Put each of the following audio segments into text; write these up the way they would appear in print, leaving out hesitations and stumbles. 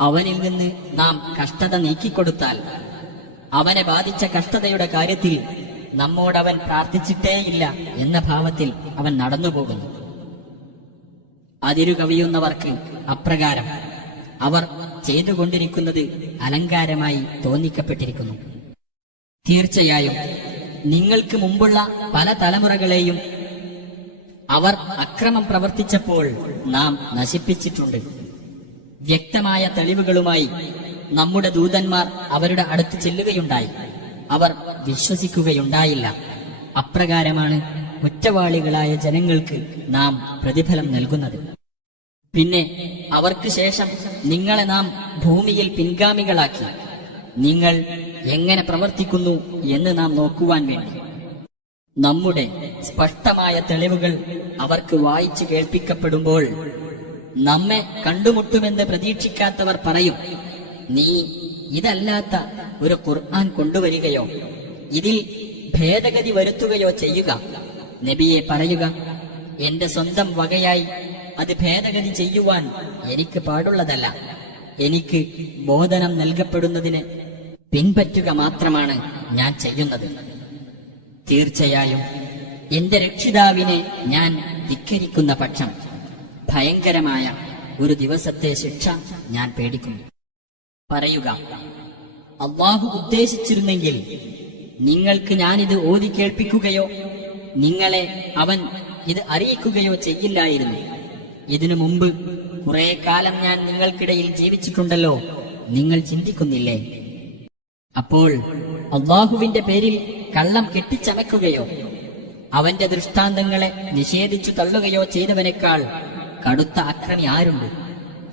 അവനിൽ നിന്ന് നാം കഷ്ടത നീക്കിക്കൊടുത്താൽ അവനെ ബാധിച്ച കഷ്ടതയുടെ കാര്യത്തിൽ നമ്മോടവൻ പ്രാർത്ഥിച്ചിട്ടേയില്ല എന്ന ഭാവത്തിൽ അവൻ നടന്നുപോകുന്നു. അതിരു കവിയുന്നവർക്ക് അപ്രകാരം അവർ ചെയ്തുകൊണ്ടിരിക്കുന്നത് അലങ്കാരമായി തോന്നിക്കപ്പെട്ടിരിക്കുന്നു. തീർച്ചയായും നിങ്ങൾക്ക് മുമ്പുള്ള പല തലമുറകളെയും അവർ അക്രമം പ്രവർത്തിച്ചപ്പോൾ നാം നശിപ്പിച്ചിട്ടുണ്ട്. വ്യക്തമായ തെളിവുകളുമായി നമ്മുടെ ദൂതന്മാർ അവരുടെ അടുത്ത് ചെല്ലുകയുണ്ടായി. അവർ വിശ്വസിക്കുകയുണ്ടായില്ല. അപ്രകാരമാണ് കുറ്റവാളികളായ ജനങ്ങൾക്ക് നാം പ്രതിഫലം നൽകുന്നത്. പിന്നെ അവർക്ക് ശേഷം നിങ്ങളെ നാം ഭൂമിയിൽ പിൻഗാമികളാക്കി നിങ്ങൾ എങ്ങനെ പ്രവർത്തിക്കുന്നു എന്ന് നാം നോക്കുവാൻ വേണ്ടി നമ്മുടെ സ്പഷ്ടമായ തെളിവുകൾ അവർക്ക് വായിച്ചു കേൾപ്പിക്കപ്പെടുമ്പോൾ നമ്മെ കണ്ടുമുട്ടുമെന്ന് പ്രതീക്ഷിക്കാത്തവർ പറയും, നീ ഇതല്ലാത്ത ഒരു ഖുർആൻ കൊണ്ടുവരികയോ ഇതിൽ ഭേദഗതി വരുത്തുകയോ ചെയ്യുക. നബിയെ പറയുക, എന്റെ സ്വന്തം വകയായി അത് ഭേദഗതി ചെയ്യുവാൻ എനിക്ക് പാടുള്ളതല്ല. എനിക്ക് ബോധനം നൽകപ്പെടുന്നതിന് പിൻപറ്റുക മാത്രമാണ് ഞാൻ ചെയ്യുന്നത്. തീർച്ചയായും എന്റെ രക്ഷിതാവിനെ ഞാൻ ധിക്കരിക്കുന്ന പക്ഷം ഭയങ്കരമായ ഒരു ദിവസത്തെ ശിക്ഷ ഞാൻ പേടിക്കുന്നു. പറയുക, അല്ലാഹു ഉദ്ദേശിച്ചിരുന്നെങ്കിൽ നിങ്ങൾക്ക് ഞാനിത് ഓതി കേൾപ്പിക്കുകയോ നിങ്ങളെ അവൻ ഇത് അറിയിക്കുകയോ ചെയ്യില്ലായിരുന്നു. ഇതിനു മുമ്പ് കുറെ കാലം ഞാൻ നിങ്ങൾക്കിടയിൽ ജീവിച്ചിട്ടുണ്ടല്ലോ, നിങ്ങൾ ചിന്തിക്കുന്നില്ലേ? അപ്പോൾ അല്ലാഹുവിന്റെ പേരിൽ കള്ളം കെട്ടിച്ചമയ്ക്കുകയോ അവന്റെ ദൃഷ്ടാന്തങ്ങളെ നിഷേധിച്ചു തള്ളുകയോ ചെയ്തവനേക്കാൾ കടുത്ത അക്രമി ആരുണ്ട്?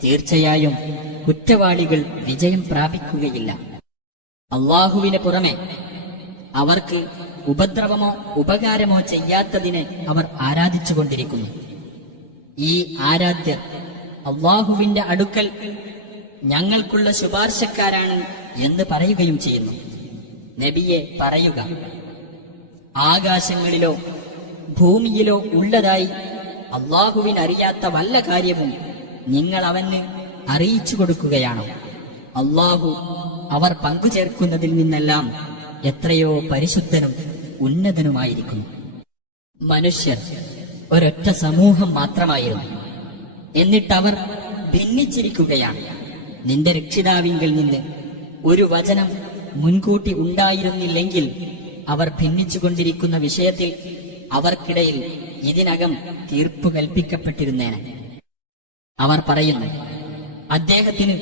തീർച്ചയായും കുറ്റവാളികൾ വിജയം പ്രാപിക്കുകയില്ല. അല്ലാഹുവിന് പുറമെ അവർക്ക് ഉപദ്രവമോ ഉപകാരമോ ചെയ്യാത്തതിനെ അവർ ആരാധിച്ചുകൊണ്ടിരിക്കുന്നു. ഈ ആരാധ്യർ അല്ലാഹുവിന്റെ അടുക്കൽ ഞങ്ങൾക്കുള്ള ശുപാർശക്കാരാണ് എന്ന് പറയുകയും ചെയ്യുന്നു. നബിയെ പറയുക, ആകാശങ്ങളിലോ ഭൂമിയിലോ ഉള്ളതായി അല്ലാഹുവിനറിയാത്ത വല്ല കാര്യവും നിങ്ങൾ അവന് അറിയിച്ചു കൊടുക്കുകയാണോ? അല്ലാഹു അവർ പങ്കുചേർക്കുന്നതിൽ നിന്നെല്ലാം എത്രയോ പരിശുദ്ധനും ഉന്നതനുമായിരിക്കുന്നു. മനുഷ്യർ ഒരൊറ്റ സമൂഹം മാത്രമായിരുന്നു, എന്നിട്ടവർ ഭിന്നിച്ചിരിക്കുകയാണ്. നിന്റെ രക്ഷിതാവിങ്കിൽ നിന്ന് ഒരു വചനം മുൻകൂട്ടി ഉണ്ടായിരുന്നില്ലെങ്കിൽ അവർ ഭിന്നിച്ചുകൊണ്ടിരിക്കുന്ന വിഷയത്തിൽ അവർക്കിടയിൽ ഇതിനകം തീർപ്പ് കൽപ്പിക്കപ്പെട്ടിരുന്നേനെ. അവർ പറയുന്നു, അദ്ദേഹത്തിന്